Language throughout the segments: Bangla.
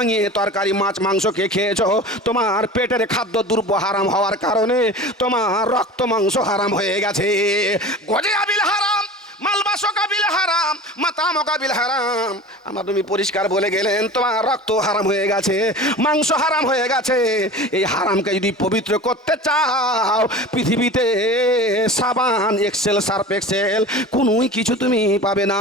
ভাঙিয়ে তরকারি মাছ মাংস খেয়েছো, তোমার পেটের খাদ্য দ্রব্য হারাম হওয়ার কারণে তোমার রক্ত মাংস হারাম হয়ে গেছে। গজে আবিল হারাম, মালবাসো কাবিল হারাম, মাতামো কাবিল হারাম। আমার তুমি পরিষ্কার বলে গেলেন তোমার রক্ত হারাম হয়ে গেছে, মাংস হারাম হয়ে গেছে। এই হারামকে যদি পবিত্র করতে চাও, পৃথিবীতে সাবান এক্সেল সার্ফ এক্সেল কোনোই কিছু তুমি পাবে না।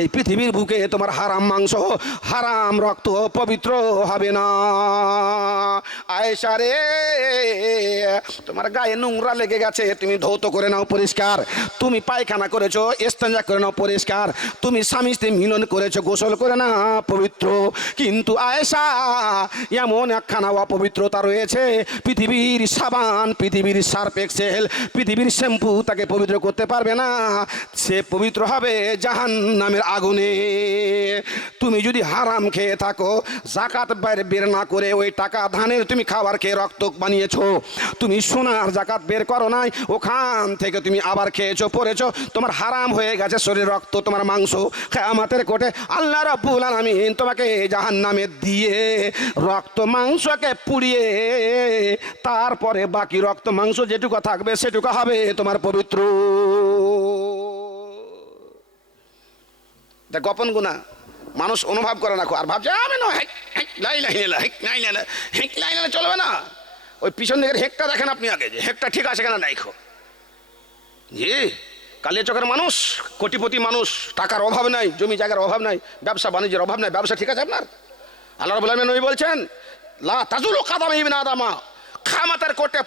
এই পৃথিবীর বুকে তোমার হারাম মাংস হারাম রক্ত পবিত্র হবে না। আয়েশা রে, তোমার গায়ে নোংরা লেগে গেছে, তুমি ধৌত করে নাও পরিষ্কার। তুমি পায়খানা করেছো, ইস্তেঞ্জা করে নাও পরিষ্কার। তুমি স্বামী স্ত্রী মিলন করেছো, গোসল করে না পবিত্র। কিন্তু আয়েশা, এমন একখানা অপবিত্রতা রয়েছে, পৃথিবীর সাবান, পৃথিবীর সার্ফ এক্সেল, পৃথিবীর শ্যাম্পু তাকে পবিত্র করতে পারবে না। সে পবিত্র হবে জাহান্নামের আগুনে। তুমি যদি হারাম খেয়ে থাকো, জাকাত বের না করে ওই টাকা ধানের তুমি খাবার খেয়ে রক্ত বানিয়েছো, তুমি সোনার জাকাত বের করো নাই, ওখান থেকে তুমি আবার খেয়েছো পরেছো, তোমার হারাম হয়ে গেছে শরীর রক্ত তোমার মাংস। কিয়ামতের কোটে আল্লাহ রাব্বুল আলামিন তোমাকে জাহান্নামে দিয়ে রক্ত মাংসকে পুড়িয়ে তারপরে বাকি রক্ত মাংস যেটুকু থাকবে সেটুকু হবে তোমার পবিত্র। দেখ গোপন গুনাহ মানুষ অনুভব করে না, আর ভাবছে আমি নয় চলবে না। ওই পিছন দিকের হেকটা দেখেন আপনি আগে, যে হেকটা ঠিক আছে কেনা নাই খো জি। কালিয়া চকের মানুষ, কোটিপতি মানুষ, টাকার অভাব নাই, জমি জায়গার অভাব নাই, ব্যবসা বাণিজ্যের অভাব নাই, ব্যবসা ঠিক আছে আপনার। আল্লাহ রাব্বুল আলামিন নবী বলছেন লা তাজুলু কাদাম ইবনে আদামা, কিয়ামতের কোটে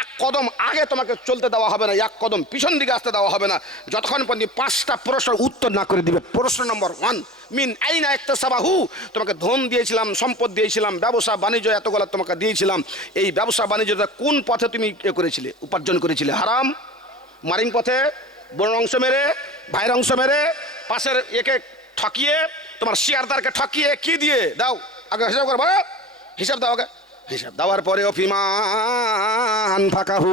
এক কদম আগে তোমাকে চলতে দেওয়া হবে না, এক কদম পিছন দিকে আসতে দেওয়া হবে না, যতক্ষণ পর্যন্ত 5টা প্রশ্নের উত্তর না করে দিবে। প্রশ্ন নম্বর 1, মিন আইনা ইকতাসাবাহু, তোমাকে ধন দিয়েছিলাম, সম্পদ দিয়েছিলাম, ব্যবসা বাণিজ্য এতগুলো তোমাকে দিয়েছিলাম, এই ব্যবসা বাণিজ্যটা কোন পথে তুমি করেছিলে, উপার্জন করেছিলে? হারাম, মারিং পথে, বোনের অংশ মেরে, ভাইয়ের অংশ মেরে, পাশের একে ঠকিয়ে, তোমার শেয়ারদারকে ঠকিয়ে, কি দিয়ে দাও আগে হিসাব করো, হিসাব দাও আগে। হিসাব দেওয়ার পরে অফিমান ফাঁকাহু,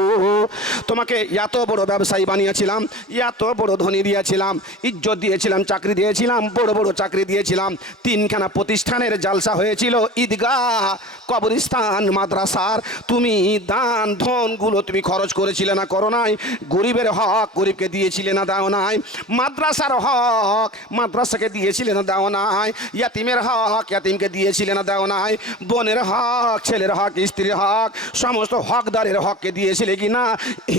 তোমাকে এত বড় ব্যবসায়ী বানিয়েছিলাম, এত বড় ধনী দিয়েছিলাম, ইজ্জত দিয়েছিলাম, চাকরি দিয়েছিলাম, বড় বড় চাকরি দিয়েছিলাম, 3খানা প্রতিষ্ঠানের জালসা হয়েছিল, ঈদগাহ, কবরস্থান, মাদ্রাসার, তুমি দান ধনগুলো তুমি খরচ করেছিলে না, করো নাই? গরিবের হক গরিবকে দিয়েছিলে না, দাও নাই? মাদ্রাসার হক মাদ্রাসাকে দিয়েছিলে না, দাও নাই? ইয়াতিমের হক ইয়াতিমকে দিয়েছিলে না, দাও নাই? বোনের হক, ছেলের হক, স্ত্রীর হক, সমস্ত হকদারের হককে দিয়েছিলে কি না?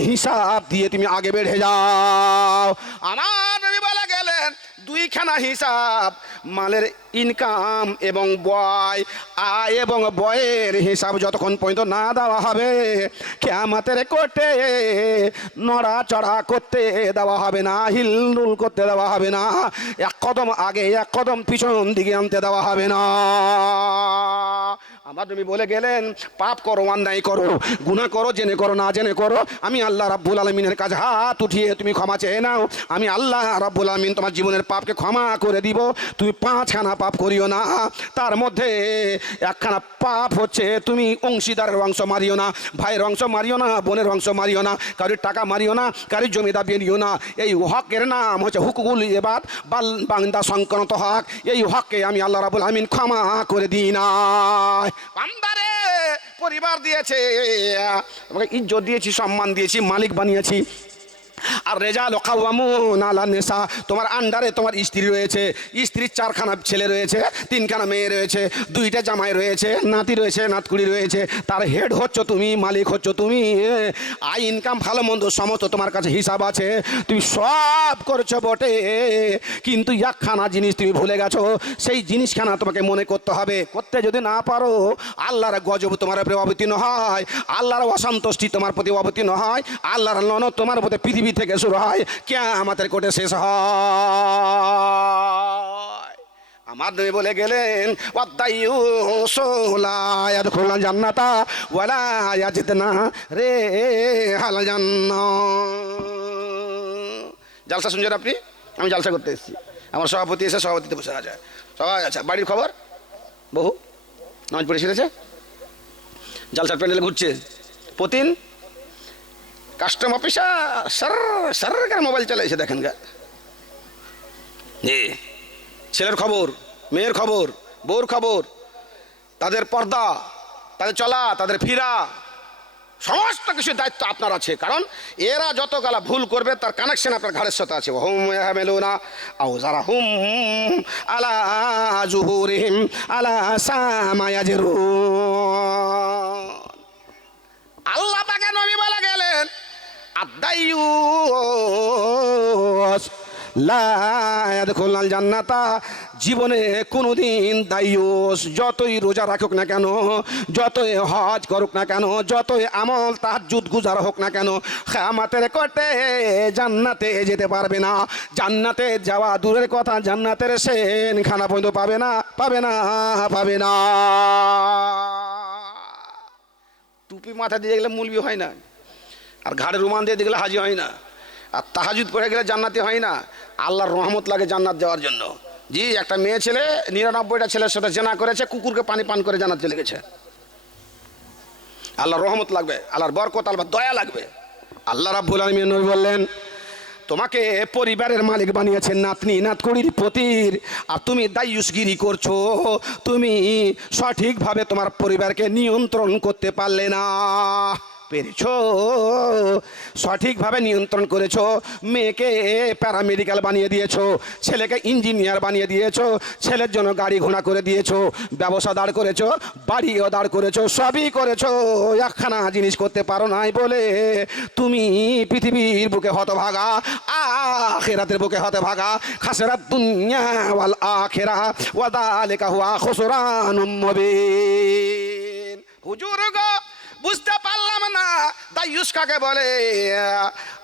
হিসাব দিয়ে তুমি আগে বেড়ে যাও। আমার নবী বলে গেলেন 2খানা হিসাব, মালের ইনকাম এবং ব্যয়, আয় এবং ব্যয়ের হিসাব যতক্ষণ পর্যন্ত না দেওয়া হবে, কিয়ামতের কোর্টে নড়াচড়া করতে দেওয়া হবে না, হিলদুল করতে দেওয়া হবে না, এক কদম আগে এক কদম পিছন দিকে আনতে দেওয়া হবে না। আমার নবী বলে গেলেন পাপ করো, অন্যায় করো, গুনাহ করো, জেনে করো না জেনে করো, আমি আল্লাহ রাব্বুল আলামিনের কাছে হাত উঠিয়ে তুমি ক্ষমা চেয়ে নাও, আমি আল্লাহ রাব্বুল আলামিন তোমার জীবনের পাপকে ক্ষমা করে দিব। তুমি 5খানা পাপ করিও না, তার মধ্যে একখানা পাপ হচ্ছে তুমি অংশীদারের অংশ মারিও না, ভাইয়ের অংশ মারিও না, বোনের অংশ মারিও না, কারোর টাকা মারিও না, কারোর জমি দাবি নিও না। এই হকের নাম হচ্ছে হুকুকুল ইবাদ, বান্দা সংক্রান্ত হক। এই হককে আমি আল্লাহ রাব্বুল আলামিন ক্ষমা করে দিই না। বান্দারে পরিবার দিয়েছে, তোমাকে ইজ্জত দিয়েছি, সম্মান দিয়েছি, মালিক বানিয়েছি। আর রেজাল কাওয়ামুন আলা নিসা, তোমার আন্ডারে তোমার স্ত্রী রয়েছে, স্ত্রীর 4খানা ছেলে রয়েছে, 3খানা মেয়ে রয়েছে, 2টা জামাই রয়েছে, নাতি রয়েছে, নাতকুড়ি রয়েছে, তার হেড হচ্ছ তুমি, মালিক হচ্ছ তুমি। আয় ইনকাম ভালো মন্দ সমস্ত তোমার কাছে হিসাব আছে, তুমি সব করছো বটে, কিন্তু একখানা জিনিস তুমি ভুলে গেছো, সেই জিনিসখানা তোমাকে মনে করতে হবে। করতে যদি না পারো, আল্লাহর গজব তোমার উপরে অবতীর্ণ হয়, আল্লাহর অসন্তুষ্টি তোমার প্রতি অবতীর্ণ হয়, আল্লাহর লানত তোমার প্রতি পৃথিবী থেকে শুরু হয়, কিয়ামতের কোর্টে শেষ হয়। আমার নবী বলে গেলেন ওয়াদাইয়ুসু লা ইয়াদখুলুল জান্নাতা ওয়া লা ইয়াজিদনা রিহাল জান্নাহ। জালসা শুনছেন আপনি? আমি জালসা করতে এসেছি, আমার সভাপতি এসে সভাপতিতে বসে আছে, সবাই আচ্ছা। বাড়ির খবর বহু নামাজ পড়ে শিখেছে, জালসার প্যান্ডেলে ঘুরছে, প্রতিদিন কাস্টম অফিসার সার সার মোবাইল চালাইছে, দেখেন গা। জি, ছেলের খবর, মেয়ের খবর, বউর খবর, তাদের পর্দা, তাদের চলা, তাদের ফিরা, সমস্ত কিছু দায়িত্ব আপনার আছে। কারণ এরা যত গালা ভুল করবে তার কানেকশন আপনার ঘাড়ের সাথে আছে। হুম ইয়াহমিলুনা আওজারাহুম আলা জুহুরিহিম আলা সামা ইয়াজরুন। আল্লাহ পাকে নবী বলে গেলেন আদ-দাইয়ুস লা ইয়াদখুলুল জান্নাতা, জীবনে কোনোদিন দাইয়ুস যতই রোজা রাখুক না কেন, যতই হজ করুক না কেন, যতই আমল তাহাজ্জুদ গুজার হোক না কেন, কিয়ামতের কোর্টে জান্নাতে যেতে পারবে না। জান্নাতে যাওয়া দূরের কথা, জান্নাতের সেনখানা পর্যন্ত পাবে না, পাবে না, পাবে না। টুপি মাথা দিয়ে গেলে মুলবি হয় না, আর ঘাড়ে রুমাল দিয়ে দেখলে হাজি হয় না, আর তাহাজুদ পড়ে গেলে জান্নাতি হয় না। আল্লাহর রহমত লাগে জান্নাত যাওয়ার জন্য। জি, একটা মেয়ে ছেলে 99টা ছেলের সাথে জেনা করেছে, কুকুরকে পানি পান করে জান্নাত চলে গেছে। আল্লাহর রহমত লাগবে, আল্লাহর বরকত, আল্লাহর দয়া লাগবে। আল্লাহ রাব্বুল আলামিন নবী বললেন, তোমাকে পরিবারের মালিক বানিয়েছেন, নাতনি নাতকুড়ির পতির, আর তুমি দায়ুসগিরি করছো। তুমি সঠিকভাবে তোমার পরিবারকে নিয়ন্ত্রণ করতে পারলে না। পেরেছো, সঠিকভাবে নিয়ন্ত্রণ করেছো। মেয়েকে প্যারামেডিক্যাল বানিয়ে দিয়েছো, ছেলেকে ইঞ্জিনিয়ার বানিয়ে দিয়েছো, ছেলের জন্য গাড়ি ঘোড়া করে দিয়েছো, ব্যবসা দাঁড় করেছো, বাড়িও দাঁড় করেছো, সবই করেছো। একখানা জিনিস করতে পারো নাই বলে তুমি পৃথিবীর বুকে হতভাগা, আখিরাতের বুকে হতভাগা। খাসরাত দুনিয়া ওয়াল আখিরা ওয়া যালিকা হুয়া খুসরানুম মুবিন। হুজুর গো, বুঝতে পারলাম না দায়ুস কাকে বলে।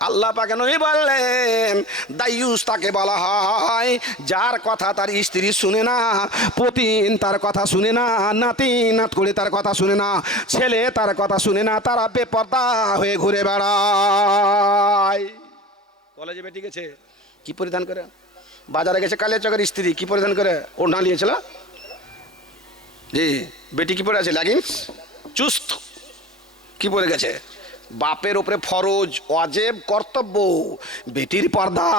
আল্লাহ পাকে নবী বললেন, দায়ুস তাকে বলা হয় যার কথা তার স্ত্রী শুনে না, পতিন তার কথা শুনে না, নাতি নাতকুড়ি তার কথা শুনে না, ছেলে তার কথা শুনে না, তারা বেপরদা হয়ে ঘুরে বেড়ায়। কলেজে বেটি গেছে কি পরিধান করে, বাজারে গেছে কালিয়াচকের স্ত্রী কি পরিধান করে, ওড়না নিয়েছিল। জি, বেটি কি পরে আছে, লেগিংস চুস্ত কি পরে গেছে। বাপের উপরে ফরজ, ওয়াজিব, কর্তব্য, বেটির পর্দা,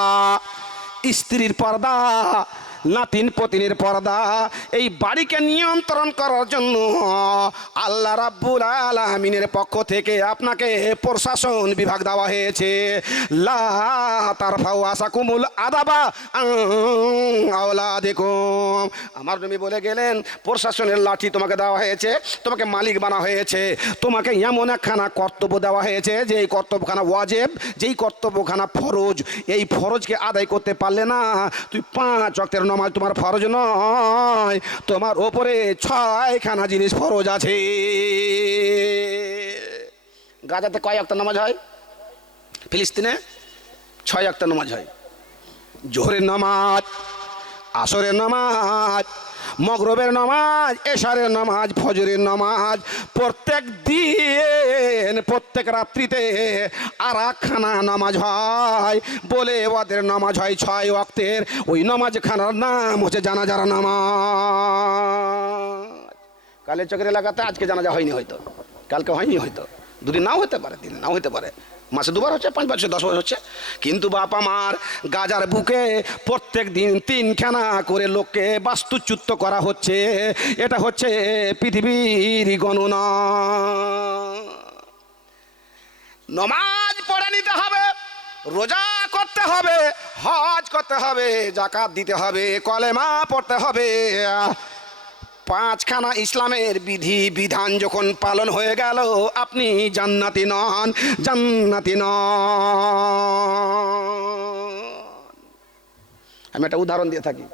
স্ত্রীর পর্দা, নাতিন পতিনের পর্দা। এই বাড়িকে নিয়ন্ত্রণ করার জন্য আল্লাহ রাব্বুল আলামিনের পক্ষ থেকে আপনাকে প্রশাসন বিভাগ দেওয়া হয়েছে। লা তারফাউ আসাকুমুল আদাবা আওলাদিকুম। আমার নবী বলে গেলেন, প্রশাসনের লাঠি তোমাকে দেওয়া হয়েছে, তোমাকে মালিক বানা হয়েছে, তোমাকে এমন একখানা কর্তব্য দেওয়া হয়েছে যে এই কর্তব্যখানা ওয়াজিব, যেই কর্তব্যখানা ফরজ। এই ফরজকে আদায় করতে পারলে না, তুই 5 ওয়াক্তের নামাজ তোমার ফরজ নয়, তোমার ওপরে 6খানা জিনিস ফরজ আছে। গাজাতে কয় ওয়াক্ত নামাজ হয়? ফিলিস্তিনে 6 ওয়াক্ত নামাজ হয়। জোহরের নামাজ, আসরের নামাজ, মগরবের নামাজ, এশারের নামাজ, ফজরের নামাজ। প্রত্যেক দিন প্রত্যেক রাত্রিতে আর একখানা নামাজ হয় বলে ওদের নামাজ হয় 6 ওয়াক্তের। ওই নামাজ খানার নাম হচ্ছে জানাজার নামাজ। কালিয়াচকের এলাকাতে আজকে জানাজা হয়নি, হয়তো কালকে হয়নি, হয়তো দুদিন নাও হতে পারে, 3 নাও হতে পারে, মাসে 2বার হচ্ছে, 5 বার হচ্ছে, 10 বার হচ্ছে। কিন্তু বাপ আমার গাজার বুকে প্রত্যেক দিন 3খানা করে লোককে বাস্তুচ্যুত করা হচ্ছে। এটা হচ্ছে পৃথিবীর গণনা। নমাজ পড়ে নিতে হবে, রোজা করতে হবে, হজ করতে হবে, যাকাত দিতে হবে, কলেমা পড়তে হবে। 5খানা ইসলামের বিধি বিধান যখন পালন হয়ে গেল, আপনি জান্নাতি নন, জান্নাতি নন। আমি একটা উদাহরণ দিয়ে থাকি।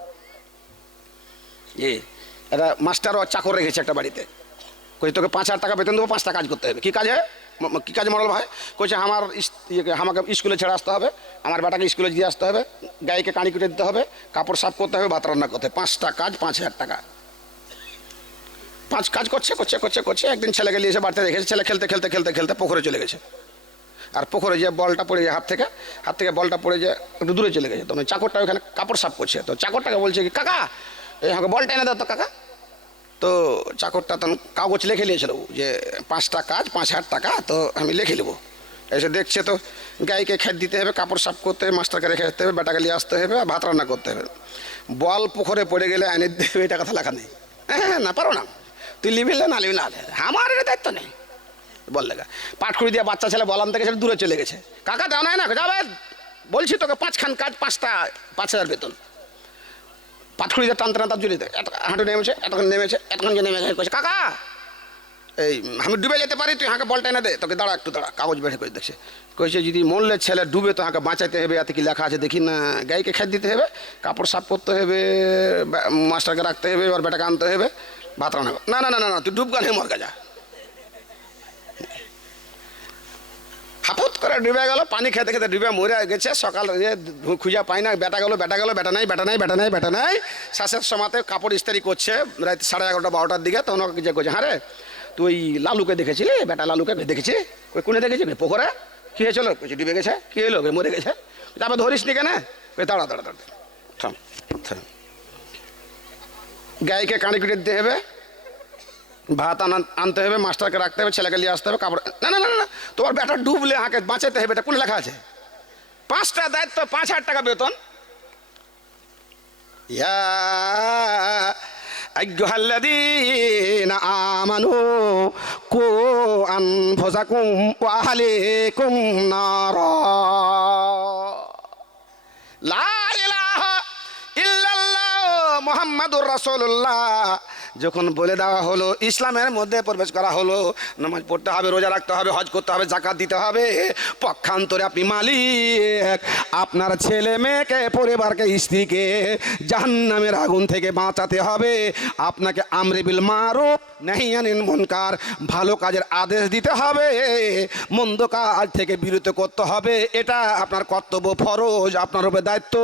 একটা মাস্টার ও চাকর রেখেছে একটা বাড়িতে, কই তোকে 5,000 টাকা বেতন দেবো, 5টা কাজ করতে হবে। কী কাজে, কী কাজ মডেল ভাই? কইছে আমাকে স্কুলে ছেড়ে আসতে হবে, আমার বেটাকে স্কুলে দিয়ে আসতে হবে, গাইকে কাঁড়ি কুটে দিতে হবে, কাপড় সাফ করতে হবে, ভাত রান্না করতে হবে। 5টা কাজ, 5,000 টাকা। 5 কাজ করছে করছে করছে করছে। একদিন ছেলেকে নিয়ে এসে বাড়িতে রেখেছে। ছেলে খেলতে খেলতে খেলতে খেলতে পুকুরে চলে গেছে। আর পুকুরে যে বলটা পড়ে যায় হাত থেকে বলটা পড়ে যে একটু দূরে চলে গেছে। তখন চাকরটা ওখানে কাপড় সাফ করছে। তো চাকরটাকে বলছে কি, কাকা এই আমাকে বলটা এনে দাও তো কাকা। তো চাকরটা তখন কাগজ লিখে নিয়েছিল যে 5টা কাজ, 5,000 টাকা, তো আমি লিখে নেবো। এসে দেখছে তো গাইকে খেত দিতে হবে, কাপড় সাফ করতে হবে, মাস্টারকে রেখে আসতে হবে, বেটাকে নিয়ে আসতে হবে, ভাত রান্না করতে হবে। বল পুকুরে পড়ে গেলে এনে দেবে, এটা কথা লেখা নেই। হ্যাঁ না, পারো না। তুই লিবি না লিবি না, আমার এটা দায়িত্ব নেই বললে। পাটকুড়ি দিয়ে বাচ্চা ছেলে বলান থেকে সেটা দূরে চলে গেছে, কাকা দেওয়া নাই না যাবে, বলছি তোকে 5খান কাজ 5,000 বেতন। পাটকুড়ি দিয়ে টানতে টানতে জুড়ে দেয়, হাঁটু নেমেছে, এতক্ষণ নেমেছে, এতক্ষণ যে নেমেছে, কইছে কাকা এই আমি ডুবে যেতে পারি, তুই হাঁকে বলটা এনে দে, তোকে দাঁড়া একটু দাঁড়া, কাগজ বেড়ে করে দেখছে, কইছে যদি মরলে ছেলে ডুবে তো হাঁকে বাঁচাইতে হবে, এতে কি লেখা আছে দেখি না, গাইকে খেতে দিতে হবে, কাপড় সাফ করতে হবে, মাস্টারকে রাখতে হবে, এবার বেটাকে আনতে হবে, ভাত রান্না, না না না না তুই ডুব গানে মর গা, হাপুত করে ডুবে গেল, পানি খেতে খেতে ডুবে মরে গেছে। সকাল খুঁজে পাই না, বেটা গেল বেটা গেল, বেটা নাই বেটা নাই বেটা নাই বেটা নাই। শ্বাসের সময়তে কাপড় ইস্ত্রি করছে রাত 11:30 12টার দিকে, তখন ওকে যে করছে, হ্যাঁ রে তুই লালুকে দেখেছিলি, বেটা লালুকে দেখেছি, ওই কোনে দেখেছি পোখরে, কী হয়েছিল, কইছে ডুবে গেছে, কী হলো মরে গেছে, তারপর ধরিস নি কেন, ওই দাঁড়া দাঁড়া দাঁড়া থাম থাম, গাইকে কানে কুটে দিতে হবে, ভাত আনতে হবে, মাস্টারকে রাখতে হবে, ছেলেকে নিয়ে আসতে হবে, কাপড়, না না না না তোমার বেটা ডুবলে হাঁকে বাঁচাতে হবে, এটা কোন লেখা আছে? 5টা দায়িত্ব 5,000 টাকা বেতন। ইয়া আইয়ুহাল্লাযীনা আমানু কু আনফুসাকুম ওয়া আহলিকুম নারা লা ইলাহা ইল্লাল্লাহ মুহাম্মাদুর রাসূলুল্লাহ। যখন বলে দেওয়া হলো, ইসলামের মধ্যে প্রবেশ করা হলো, নামাজ পড়তে হবে, রোজা রাখতে হবে, হজ করতে হবে, যাকাত দিতে হবে, পক্ষান্তরে আপনি মালিক, আপনার ছেলে মেয়েকে, পরিবারকে, স্ত্রীকে জাহান্নামের আগুন থেকে বাঁচাতে হবে। আপনাকে আমরে বিল মারুফ নাহি আনিল মুনকার, ভালো কাজের আদেশ দিতে হবে, মন্দ কাজ থেকে বিরত করতে হবে, এটা আপনার কর্তব্য, ফরজ, আপনার উপরে দায়িত্ব।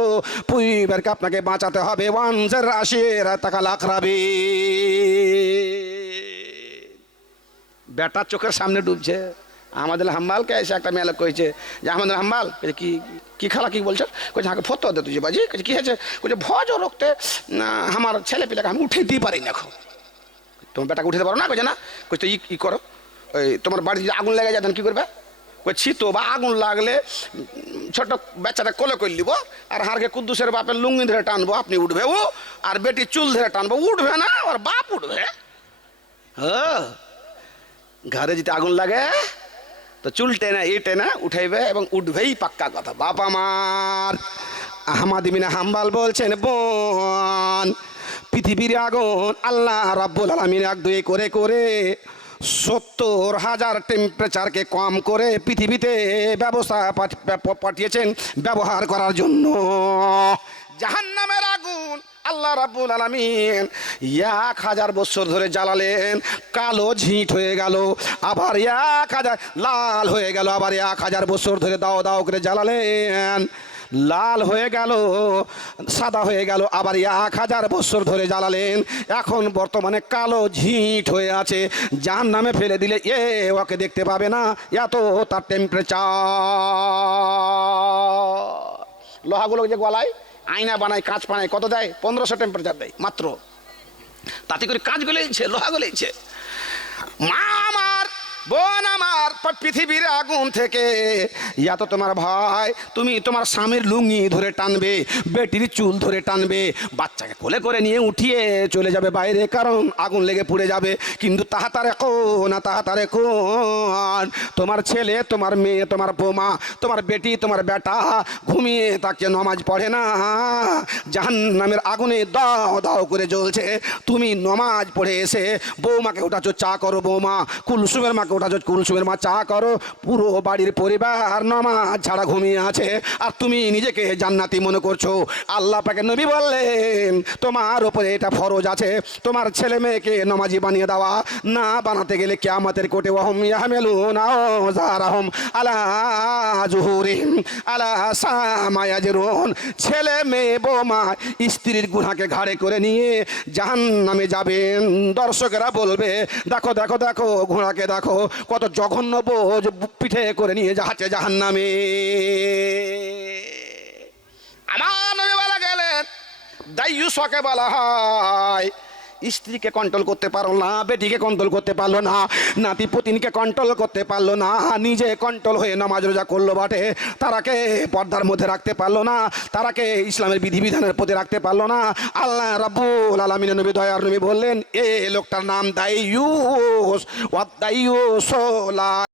পরিবারকে আপনাকে বাঁচাতে হবে। ওয়ানজার আশির তাকাল আকরাবি, বেটার চোখের সামনে ডুবছে। আমাদের হাম্বালকে এসে একটা মেয়ে লোক কইছে যে আমাদের হাম্বাল কি কি খালা কি বলছো, কইছে আমাকে ফতো দে তুই বাজি, কইছে কি হয়েছে, কইছে ভজ রক্তে আমার ছেলে পিলাকে আমি উঠে দিতে পারি না, এখন তোমার বেটাকে উঠে দিতে পারো না, কইছে না, কইছে ই করো, ওই তোমার বাড়ি যদি আগুন লেগে যায় তখন কী করবে, কইছি তো বা আগুন লাগলে ছোট বাচ্চাটা কোলে করে নিব, আর হারকে কুদ্দুসের বাপের লুঙ্গি ধরে টানবো, আপনি উঠবে ও, আর বেটি চুল ধরে টানবো, উঠবে না, আর বাপ উঠবে। হ্যাঁ, ঘরে যদি আগুন লাগে তো চুল টেনে টেনে উঠাইবে এবং উঠবেই, পাক্কা কথা। বাপ আমার আহমদ ইবনে হাম্বল বলছেন, বোন পৃথিবীর আগুন আল্লাহ রাব্বুল আলামিন 1-2 করে করে 70,000 টেম্পারেচারকে কম করে পৃথিবীতে ব্যবস্থা পাঠিয়েছেন ব্যবহার করার জন্য। জাহান্নামের আগুন আল্লাহ রাব্বুল আলামিন 1000 বছর ধরে জ্বালালেন, কালো ঝিঁট হয়ে গেল, আবার 1000 লাল হয়ে গেল, আবার 1000 বছর ধরে দাও দাও করে জ্বালালেন, লাল হয়ে গেল, সাদা হয়ে গেল, আবার 1000 বছর ধরে জ্বালালেন, এখন বর্তমানে কালো ঝিঁট হয়ে আছে। জাহান্নামে ফেলে দিলে ওকে দেখতে পাবে না, এত তার টেম্পারেচার। লোহাগুলো যে গলায় আয়না বানায়, কাঁচ বানায়, কত দেয়? 1500 টেম্পারেচার দেয় মাত্র, তাতে করে কাঁচ গলেছে, লোহা গলেছে। মা আমার, বোন আমার, পৃথিবীর আগুন থেকে এত তোমার ভাই, তুমি তোমার স্বামীর লুঙ্গি ধরে টানবে, বেটির চুল ধরে টানবে, বাচ্চাকে কোলে করে নিয়ে উঠিয়ে চলে যাবে বাইরে, কারণ আগুন লেগে পুড়ে যাবে। কিন্তু তাহাতারে কোন না তাহাতারে কোন, তোমার ছেলে, তোমার মেয়ে, তোমার বৌমা, তোমার বেটি, তোমার বেটা ঘুমিয়ে তাকে নমাজ পড়ে না, জাহান্নামের আগুনে দাও দাও করে জ্বলছে, তুমি নমাজ পড়ে এসে বৌমাকে উঠাচ্ছ, চা করো বৌমা, কুলসুমের মাকে উঠাচ্ছ, কুলসুমের মা চা করো, পুরো বাড়ির পরিবার নামাজ ছাড়া ঘুমিয়ে আছে, আর তুমি নিজেকে জান্নাতি মনে করছো। আল্লাহ পাকের নবী বললেন, তোমার উপরে এটা ফরজ আছে, তোমার ছেলে মেয়েকে নামাজি বানিয়ে দেওয়া, না বানাতে গেলে কিয়ামতের কোটে ওয়াহুম ইয়াহমিলুনা আওযারাহুম আলা যুহুরিহিম আলা সামা ইয়াজরুন, ছেলে মেয়ে বৌমা স্ত্রীর গুনাহকে ঘাড়ে করে নিয়ে জাহান্নামে যাবেন। দর্শকেরা বলবে, দেখো দেখো দেখো ঘোড়াকে দেখো, কত জঘন্য বোঝ পিঠে করে নিয়ে যাচ্ছে জাহান্নামে। আমার নবী বলা গেলেন, দাইয়ুসকে বলা হয় স্ত্রীকে কন্ট্রোল করতে পারলো না, বেটিকে কন্ট্রোল করতে পারলো না, নাতি পুতিনকে কন্ট্রোল করতে পারলো না, নিজে কন্ট্রোল হয়ে নামাজ রোজা করলো বটে, তারাকে পর্দার মধ্যে রাখতে পারলো না, তারাকে ইসলামের বিধিবিধানের প্রতি রাখতে পারলো না। আল্লাহ রাব্বুল আলামিনের নবী দয়ার নবী বললেন, এ লোকটার নাম দাইয়ুস, ওয়াদ দাইয়ুস লা